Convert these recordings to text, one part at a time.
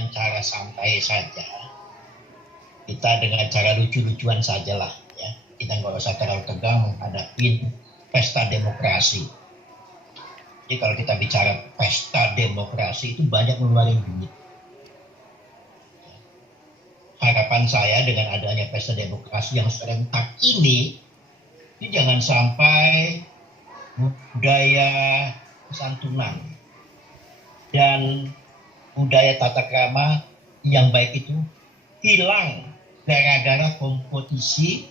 dengan cara santai saja, kita dengan cara lucu-lucuan sajalah ya. Kita nggak usah terlalu tegang menghadapi pesta demokrasi. Jadi kalau kita bicara pesta demokrasi itu banyak mengeluarkan duit. Harapan saya dengan adanya pesta demokrasi yang serentak ini jangan sampai budaya kesantunan dan budaya tata krama yang baik itu hilang gara-gara kompetisi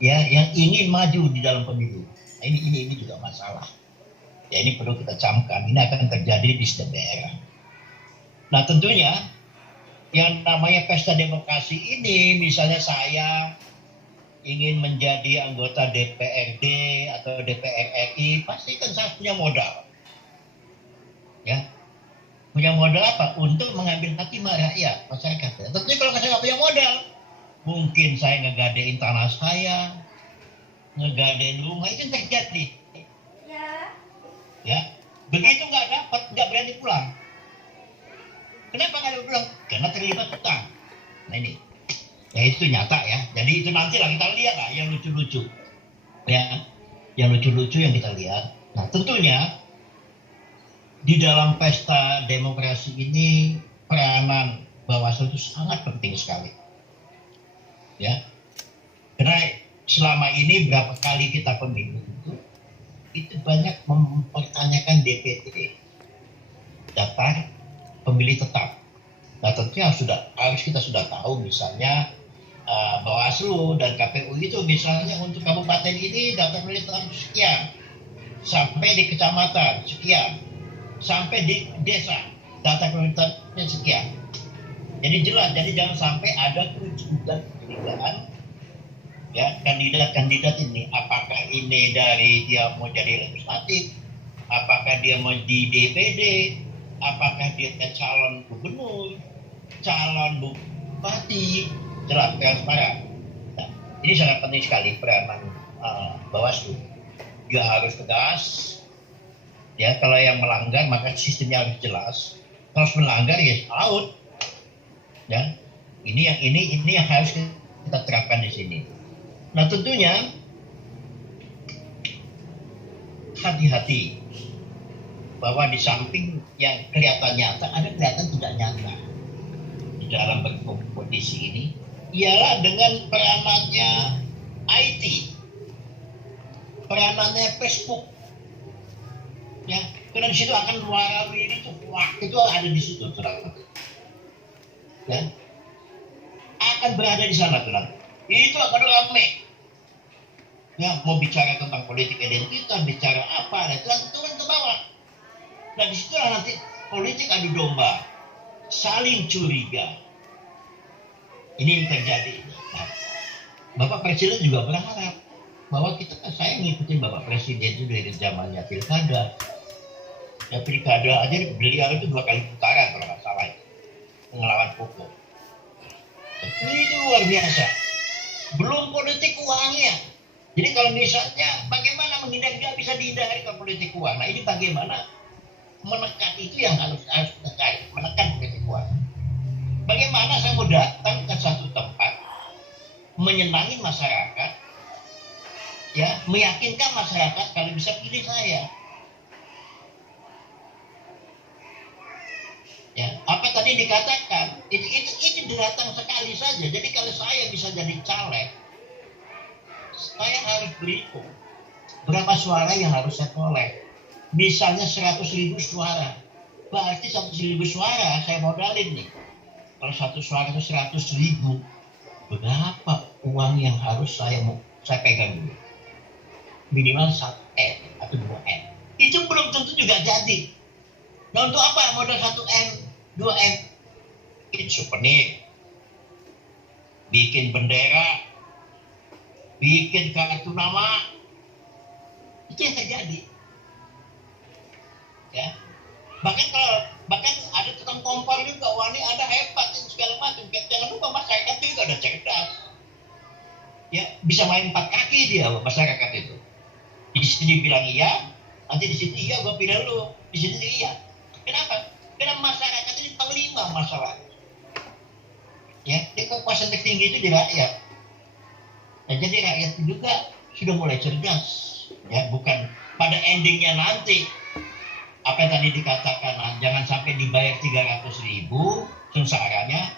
ya yang ingin maju di dalam pemilu. Nah, ini juga masalah. Ya ini perlu kita camkan. Ini akan terjadi di setiap daerah. Nah tentunya yang namanya pesta demokrasi ini, misalnya saya ingin menjadi anggota DPRD atau DPR RI, pasti kan saya punya modal. Ya, punya modal apa? Untuk mengambil hati rakyat, masyarakat. Tentunya kalau saya nggak punya modal, mungkin saya ngegadein tanah saya, ngegadein rumah, itu terjadi. Ya, begitu nggak dapat, nggak berani pulang. Kenapa nggak pulang? Karena terlibat hutang. Nah ini, ya itu nyata ya. Jadi itu nanti lah kita lihat lah yang lucu-lucu, ya, yang lucu-lucu yang kita lihat. Nah tentunya di dalam pesta demokrasi ini peranan Bawaslu itu sangat penting sekali, ya. Karena selama ini berapa kali kita pemilu itu banyak mempertanyakan DPT, daftar pemilih tetap. Nah tentunya harus kita sudah tahu misalnya Bawaslu dan KPU itu misalnya untuk kabupaten ini daftar pemilih tetap sekian, sampai di kecamatan sekian, sampai di desa daftar pemilih tetapnya sekian. Jadi jelas, jadi jangan sampai ada kecurigaan ya kandidat-kandidat ini, apakah ini dari dia mau jadi legislatif, apakah dia mau di DPD, apakah dia calon gubernur, calon bupati, jelas transparan. Nah, ini sangat penting sekali peranan Bawaslu. Dia harus tegas. Ya, kalau yang melanggar maka sistemnya harus jelas. Kalau melanggar ya out. Ya, ini yang harus kita terapkan di sini. Nah tentunya hati-hati bahwa di samping yang kelihatan nyata ada kelihatan tidak nyata di dalam berkompetisi ini ialah dengan peranannya IT, peranannya Facebook, ya karena di situ akan warawiri itu waktu itu ada di situ ya akan berada di sana tuh. Itu akan ramai. Ya, mau bicara tentang politik identitas, bicara apa, dan turun ke bawah. Dan disitulah nanti politik adu domba, saling curiga. Ini yang terjadi. Nah, Bapak Presiden juga berharap bahwa saya ngikutin Bapak Presiden itu dari zamannya pilkada. Ya pilkada aja beliau itu 2 kali putaran kalau nggak salah, ngelawan pokok. Itu luar biasa. Belum politik uangnya. Jadi kalau misalnya bagaimana menghindari, nggak bisa dihindari ke politik uang. Nah ini bagaimana menekan itu yang harus terkait, menekan politik uang. Bagaimana saya mau datang ke satu tempat, menyenangi masyarakat, ya meyakinkan masyarakat kalau bisa pilih saya. Ya, apa tadi dikatakan? Ini datang sekali saja. Jadi kalau saya bisa jadi caleg, saya harus berhitung berapa suara yang harus saya kolek. Misalnya 100.000 suara, berarti 100.000 suara saya modalin nih. Kalau satu suara itu 100.000, berapa uang yang harus saya pegang dulu? Minimal 1M atau 2M. Itu belum tentu juga jadi. Nah untuk apa modal 1M? 2M, bikin souvenir, bikin bendera, bikin kartu nama, itu yang terjadi. Ya, bahkan ada tukang kompor juga, wah ini ada hebat segala macam. Jangan lupa masyarakat juga ada cerdas. Ya, bisa main 4 kaki dia masyarakat itu. Di sini bilang iya, nanti di sini iya, gue pilih lu. Di sini iya. Kenapa? Karena masyarakat ini panglima. itulah masalah. Ya, kekuasaan tertinggi itu di rakyat. Nah, jadi rakyat juga sudah mulai cerdas. Ya, bukan pada endingnya nanti apa yang tadi dikatakan, jangan sampai dibayar 300.000 sengsaranya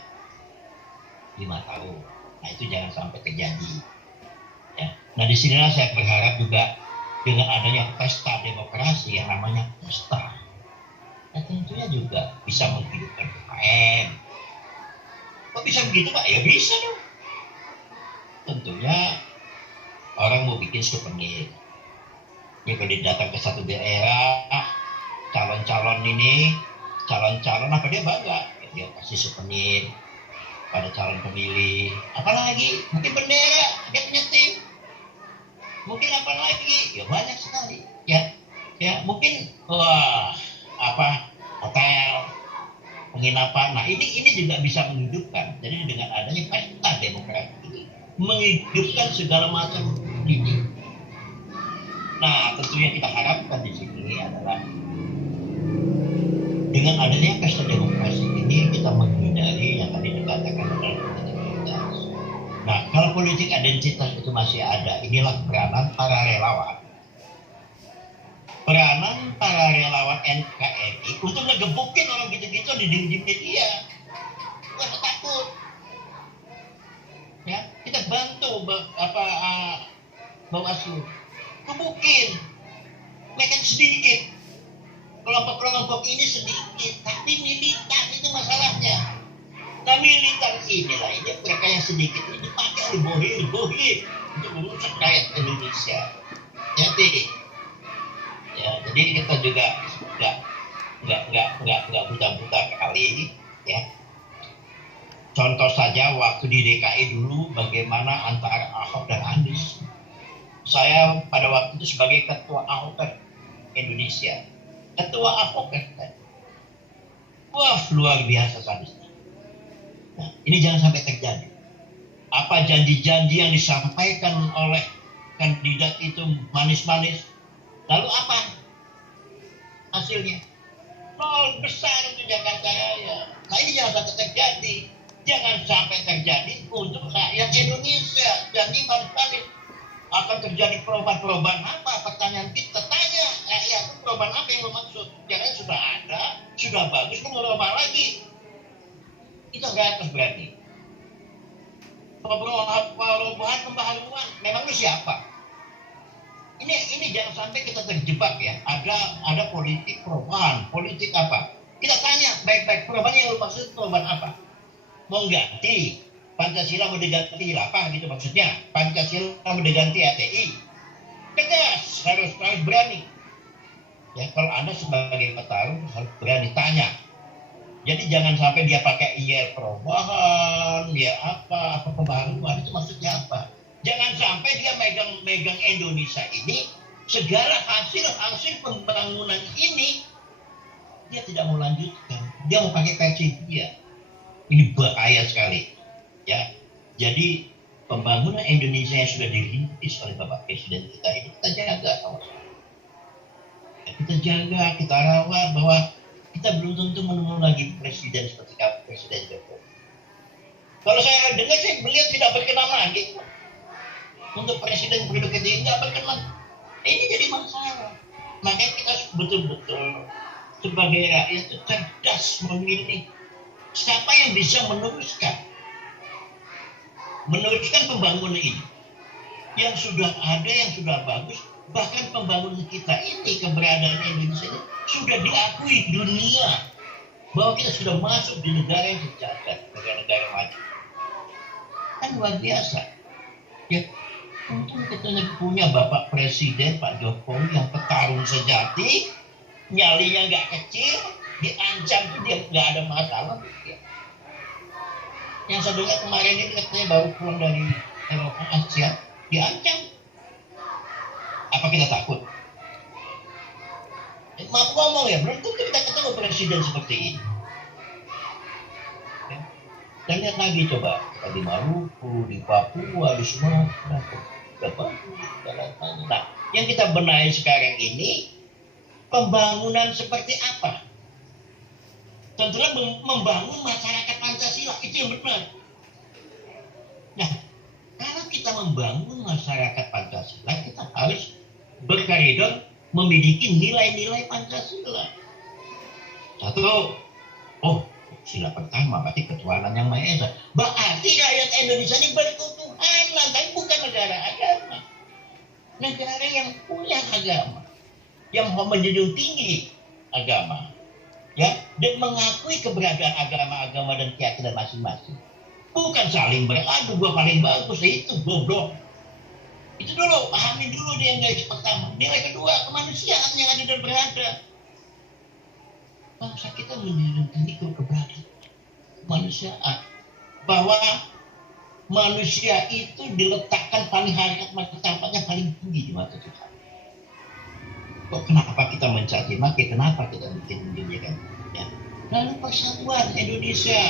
5 tahun. Nah, itu jangan sampai terjadi. Ya. Nah, disinilah saya berharap juga dengan adanya pesta demokrasi yang namanya pesta. Nah, tentunya juga bisa menghidupkan UKM. Kok bisa begitu, Pak? Ya bisa dong. Tentunya orang mau bikin souvenir. Ya, kalau datang ke satu daerah, calon-calon apa dia bangga. Dia kasih souvenir pada calon pemilih. Apalagi mungkin bendera, dia punya tim. Mungkin apa lagi? Ya banyak sekali. Ya mungkin hotel, penginapan. Nah, ini juga bisa menghidupkan. Jadi dengan adanya pesta demokrasi ini menghidupkan segala macam ini. Nah, tentunya kita harapkan di sini adalah dengan adanya pesta demokrasi ini kita menghindari yang tadi dikatakan adalah politik identitas. Nah, kalau politik identitas itu masih ada, inilah peranan para relawan. Peranan para relawan NKRI untuk ngegebukin orang gitu-gitu di media. Bukan takut. Ya, kita bantu Bawaslu. Gebukin. Mereka sedikit. Kelompok-kelompok ini sedikit, tapi militan itu masalahnya. Nah, militan inilah ini mereka yang sedikit ini dipakai oleh bohir untuk merusak rakyat Indonesia. Jadi kita juga nggak buta-buta kali, ya. Contoh saja waktu di DKI dulu bagaimana antara Ahok dan Anies. Saya pada waktu itu sebagai ketua Ahok Indonesia. Ketua Ahok kan. Wah, luar biasa sadisnya. Nah, ini jangan sampai terjadi. Apa janji-janji yang disampaikan oleh kandidat itu manis-manis, lalu apa hasilnya? Nol besar untuk Jakarta Raya. Nah, ini jangan sampai terjadi. Jangan sampai terjadi untuk rakyat Indonesia. Janji manis-manis. Akan terjadi perubahan-perubahan apa? Pertanyaan kita tanya, perubahan apa yang lo maksud? Jangan sudah ada, sudah bagus, lo mau rubah lagi. Itu nggak atas berarti. Perubahan, pembaharuan, memang lo siapa? Ini jangan sampai kita terjebak ya. Ada politik perubahan, politik apa? Kita tanya baik-baik, perubahan yang lo maksud perubahan apa? Mau ganti Pancasila mau diganti apa gitu maksudnya? Pancasila mau diganti ATI. Tegas, harus berani. Ya, kalau Anda sebagai petarung harus berani tanya. Jadi jangan sampai dia pakai perubahan, apa pembaharuan, itu maksudnya apa? Jangan sampai dia megang Indonesia ini, segala hasil pembangunan ini dia tidak mau lanjutkan. Dia mau pakai versi dia. Ini bahaya sekali. Ya, jadi pembangunan Indonesia yang sudah dirintis oleh Bapak Presiden kita ini kita jaga sama-sama. Kita jaga, kita rawat bahwa kita belum tentu menemu lagi presiden seperti Presiden Jokowi. Kalau saya dengar, saya melihat tidak berkenan lagi untuk presiden periode ketiga tidak berkenan. Ini jadi masalah. Makanya kita betul-betul sebagai rakyat itu cerdas memilih siapa yang bisa meneruskan pembangunan ini yang sudah ada, yang sudah bagus. Bahkan pembangunan kita ini, keberadaan Indonesia ini sudah diakui dunia bahwa kita sudah masuk di negara yang sejahtera, negara-negara maju. Kan luar biasa. Ya, untung kita punya Bapak Presiden Pak Jokowi yang petarung sejati, nyalinya nggak kecil, diancam tuh dia nggak ada masalah. Ya. Yang saya dengar kemarin ini katanya baru pulang dari Eropa, Asia, diancam. Apa kita takut? Maaf ngomong ya, belum tentu kita ketemu presiden seperti ini. Dan lihat lagi coba, di Maluku, di Papua, di Sumatera, nah, yang kita benahi sekarang ini, pembangunan seperti apa? tentunya membangun masyarakat Pancasila, itu yang benar. Nah, kalau kita membangun masyarakat Pancasila, kita harus berkoridor memiliki nilai-nilai Pancasila. Satu, sila pertama berarti ketuhanan yang Maha Esa. Berarti rakyat Indonesia ini berketuhanan, tapi bukan negara agama. Negara yang punya agama, yang menjunjung tinggi agama, ya, dan mengakui keberadaan agama-agama dan keyakinan masing-masing. Bukan saling beradu, gua paling bagus, itu goblok. Itu dulu, pahamin dulu dia nilai pertama. Nilai kedua, kemanusiaan yang ada dan berada. Bangsa kita menjunjung tinggi keberadaan kemanusiaan. Bahwa manusia itu diletakkan paling harkat martabatnya paling tinggi di mata Tuhan. Kok kenapa kita mencaci maki? Kenapa kita bikin menjadikan? Ya. Lalu persatuan Indonesia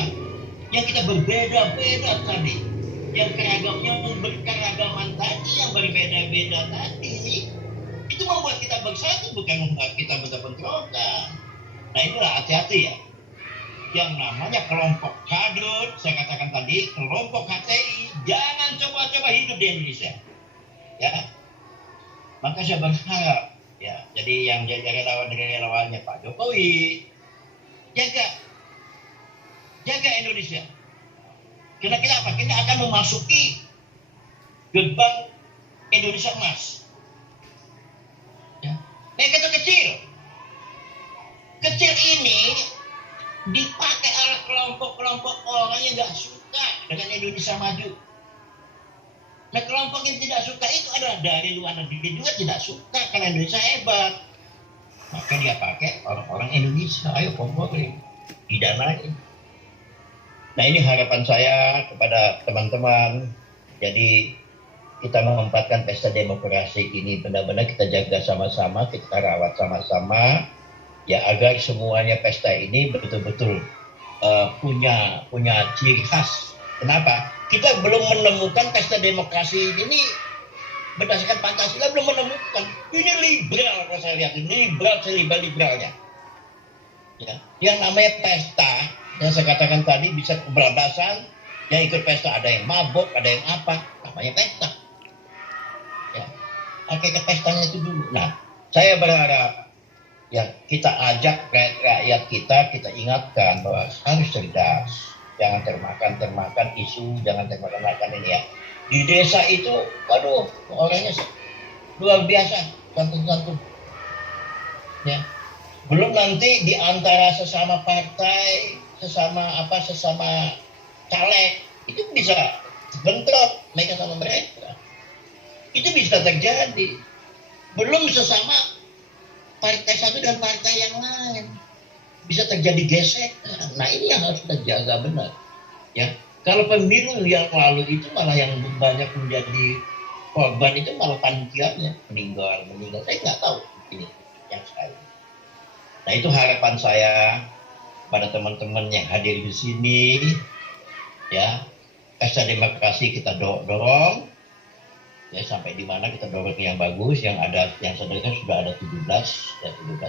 yang kita berbeda-beda tadi, yang berkeragaman tadi, yang berbeda-beda tadi, itu membuat kita bersatu, bukan membuat kita bentrok-bentrokan. Nah itulah hati-hati ya. Yang namanya kelompok kadrun, saya katakan tadi, kelompok HTI, jangan coba-coba hidup di Indonesia. Ya, maka saya berharap, ya, jadi yang jadi relawannya Pak Jokowi, jaga Indonesia. Karena kita apa? Kita akan memasuki gerbang Indonesia emas. Ya. Mereka itu kecil ini dipakai oleh kelompok-kelompok orang yang nggak suka dengan Indonesia maju. Nah, kelompok yang tidak suka itu adalah dari luar negeri juga tidak suka karena Indonesia hebat. Maka dia pakai orang-orang Indonesia, ayo komporin, didanain. Nah ini harapan saya kepada teman-teman. Jadi kita menempatkan pesta demokrasi ini benar-benar kita jaga sama-sama, kita rawat sama-sama. Ya agar semuanya pesta ini betul-betul punya ciri khas. Kenapa? Kita belum menemukan pesta demokrasi ini berdasarkan Pancasila, belum menemukan. Ini liberal kalau saya lihat, ini liberalnya. Ya. Yang namanya pesta, yang saya katakan tadi bisa keberbatasan, yang ikut pesta ada yang mabok, ada yang apa, namanya pesta. Ya. Oke, ke pestanya itu dulu. Nah, saya berharap ya kita ajak rakyat kita ingatkan bahwa harus cerdas, jangan termakan isu, jangan termakan ini ya. Di desa itu, waduh, orangnya luar biasa, santun-santun. Ya. Belum nanti di antara sesama partai, sesama caleg, itu bisa bentrok mereka sama mereka. Itu bisa terjadi. Belum sesama partai satu dan partai yang lain bisa terjadi gesekan. Nah ini yang harus kita jaga benar. Ya, kalau pemilu yang lalu itu malah yang banyak menjadi korban itu malah panitianya meninggal. Saya nggak tahu ini yang sekali. Nah itu harapan saya pada teman-teman yang hadir di sini. Ya, pesta demokrasi kita dorong. Ya sampai di mana kita dorong yang bagus, yang sebenarnya sudah ada 17.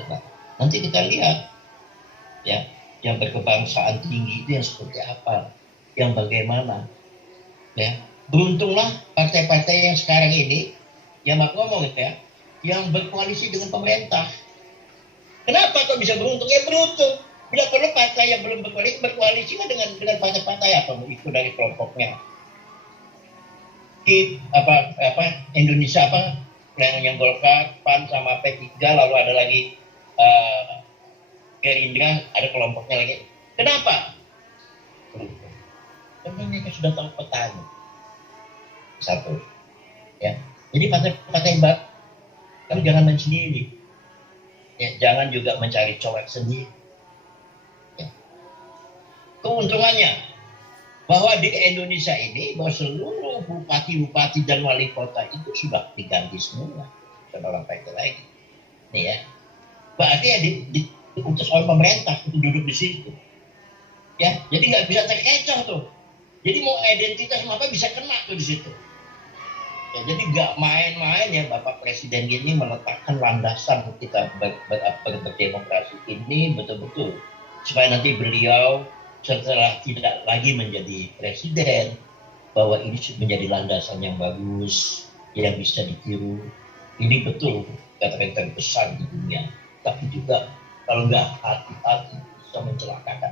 Nah, nanti kita lihat ya yang berkebangsaan tinggi itu yang seperti apa, yang bagaimana. Ya, beruntunglah partai-partai yang sekarang ini yang aku ngomong ya, yang berkoalisi dengan pemerintah. Kenapa kok bisa beruntung? Ya beruntung. Bila perlu partai yang belum berkoalisi dengan partai-partai apa itu dari kelompoknya. Indonesia yang Golkar, PAN sama P3, lalu ada lagi Gerindra, ada kelompoknya lagi. Kenapa? Karena mereka sudah tahu petanya. Satu. Ya. Jadi partai-partai baru, kamu jangan main sendiri. Ya, jangan juga mencari colek sendiri. Ya. Keuntungannya bahwa di Indonesia ini bahwa seluruh bupati-bupati dan wali kota itu sudah diganti semua, dan orang partai lagi. Nih ya, berarti ya diutus oleh pemerintah untuk duduk di situ. Ya, jadi nggak bisa terkecoh tuh. Jadi mau identitas apa bisa kena tuh di situ. Ya, jadi nggak main-main ya Bapak Presiden ini meletakkan landasan kita berdemokrasi ini betul-betul supaya nanti beliau setelah tidak lagi menjadi presiden, bahwa ini menjadi landasan yang bagus, yang bisa ditiru. Ini betul kata-kata terbesar di dunia, tapi juga kalau nggak hati-hati bisa mencelakakan.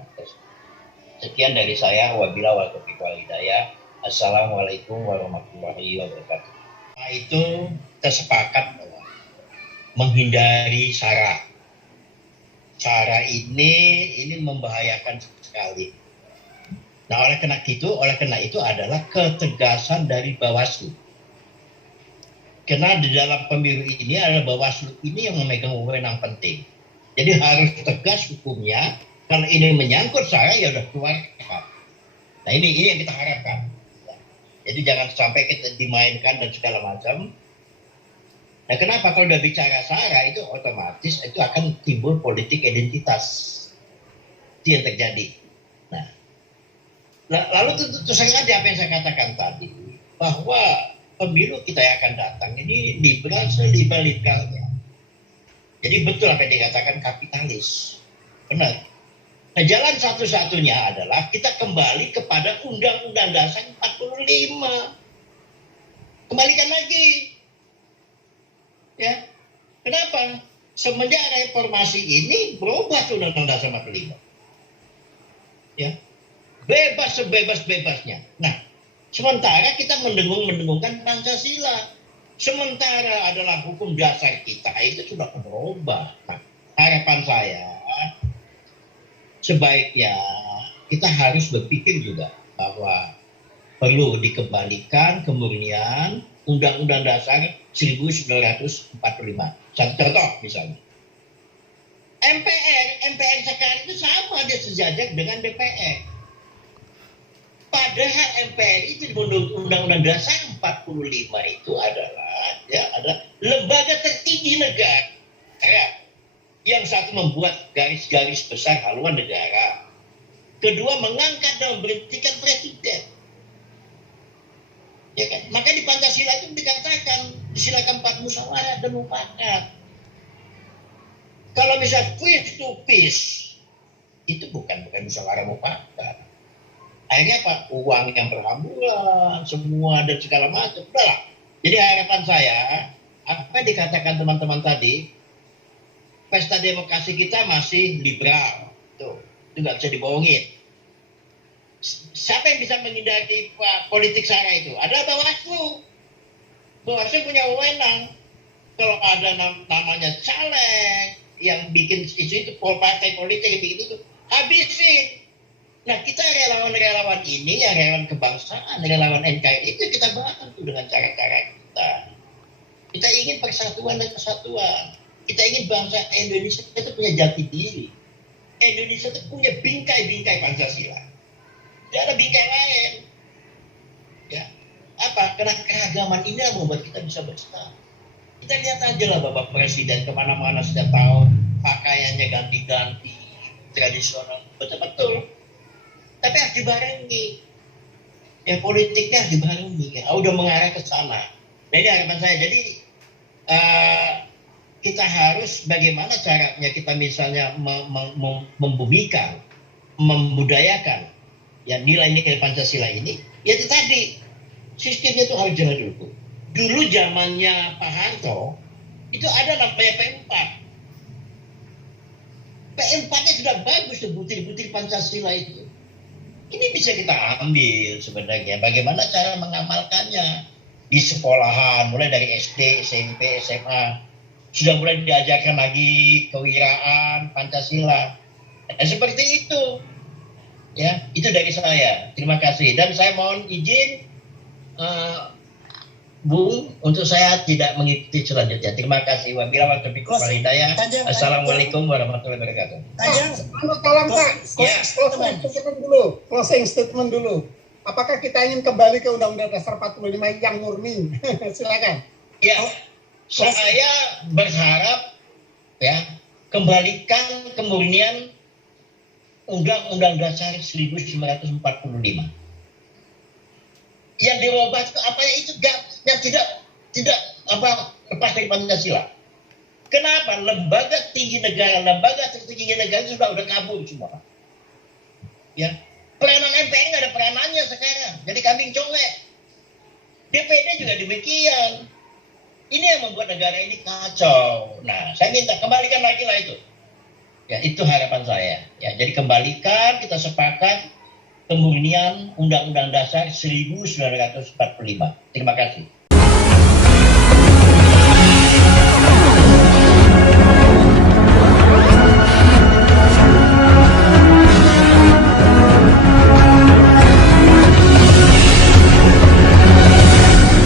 Sekian dari saya, wabillahi taufiq wal hidayah. Assalamualaikum warahmatullahi wabarakatuh. Nah, itu tersepakat bahwa menghindari SARA. SARA ini membahayakan sekali. Nah, oleh karena itu adalah ketegasan dari Bawaslu. Karena di dalam pemilu ini adalah Bawaslu ini yang memegang wewenang penting. Jadi harus tegas hukumnya. Kalau ini menyangkut SARA, ya udah keluar. Nah, ini yang kita harapkan. Jadi jangan sampai kita dimainkan dan segala macam. Nah, kenapa kalau udah bicara SARA itu otomatis itu akan timbul politik identitas. Itu yang terjadi. Nah, lalu tentu saja apa yang saya katakan tadi, bahwa pemilu kita yang akan datang ini liberal seliberal-liberalnya. Jadi betul apa yang dikatakan kapitalis. Benar. Nah, jalan satu-satunya adalah kita kembali kepada Undang-Undang Dasar 45. Kembalikan lagi. Ya. Kenapa? Semenjak reformasi ini berubah Undang-Undang Dasar 45. Ya. Bebas sebebas-bebasnya. Nah, sementara kita mendengung-mendengungkan Pancasila. Sementara adalah hukum dasar kita itu sudah berubah. Nah, harapan saya sebaiknya kita harus berpikir juga bahwa perlu dikembalikan kemurnian Undang-Undang Dasar 1945. Satu contoh misalnya. MPR sekarang itu sama dia sejajar dengan DPR. Padahal MPR itu Undang-Undang Dasar 45 itu adalah lembaga tertinggi negara. Yang satu membuat garis-garis besar haluan negara. Kedua mengangkat dan memberhentikan presiden. Ya kan? Maka di Pancasila itu dikatakan disilakan musyawarah dan mufakat. Kalau bisa face to face itu bukan musyawarah mufakat. Akhirnya apa? Uang yang berhamburan, semua dan segala macam. Udahlah. Jadi harapan saya, apa yang dikatakan teman-teman tadi, pesta demokrasi kita masih liberal. Tuh, itu nggak bisa dibohongin. Siapa yang bisa menghindari politik SARA itu? Ada Bawaslu. Bawaslu punya wewenang. Kalau ada namanya caleg yang bikin isu itu, partai politik yang bikin itu, habisin. Nah, kita relawan-relawan ini, ya relawan kebangsaan, relawan NKRI itu kita bantu dengan cara-cara kita. Kita ingin persatuan dan kesatuan. Kita ingin bangsa Indonesia itu punya jati diri. Indonesia itu punya bingkai-bingkai Pancasila. Tidak ada bingkai lain. Ya. Apa? Karena keragaman ini yang membuat kita bisa bersaing. Kita lihat aja lah Bapak Presiden kemana-mana setiap tahun. Pakaiannya ganti-ganti. Tradisional. Betul-betul. Tapi harus dibarengi. Ya politiknya harus dibarengi. Udah mengarah ke sana. Nah ini harapan saya. Jadi kita harus bagaimana caranya kita misalnya membumikan, membudayakan ya nilai-nilai Pancasila ini. Ya itu tadi. Sistemnya itu harus jalan dulu. Dulu zamannya Pak Harto itu ada namanya P4. P4-nya sudah bagus tuh butir-butir Pancasila itu. Ini bisa kita ambil sebenarnya. Bagaimana cara mengamalkannya di sekolahan, mulai dari SD, SMP, SMA. Sudah mulai diajarkan lagi kewiraan Pancasila. Seperti itu. Ya, itu dari saya. Terima kasih. Dan saya mohon izin, Bung, untuk saya tidak mengikuti selanjutnya. Terima kasih. Wabillahi taufiq wal hidayah. Assalamualaikum warahmatullahi wabarakatuh. Tolong Pak, closing statement dulu. Apakah kita ingin kembali ke Undang-Undang Dasar 45 yang murni? Silakan. Ya, saya berharap ya kembalikan kemurnian Undang-Undang Dasar 1945. Yang dirubah itu apa itu yang tidak lepas dari Pancasila. Kenapa? Lembaga tinggi negara, lembaga tertinggi negara itu sudah kabur semua. Ya, peranan MPR nggak ada peranannya sekarang. Jadi kambing colek. DPD juga demikian. Ini yang membuat negara ini kacau. Nah, saya minta kembalikan lagi lah itu. Ya, itu harapan saya. Ya, jadi kembalikan, kita sepakat kemurnian Undang-Undang Dasar 1945. Terima kasih.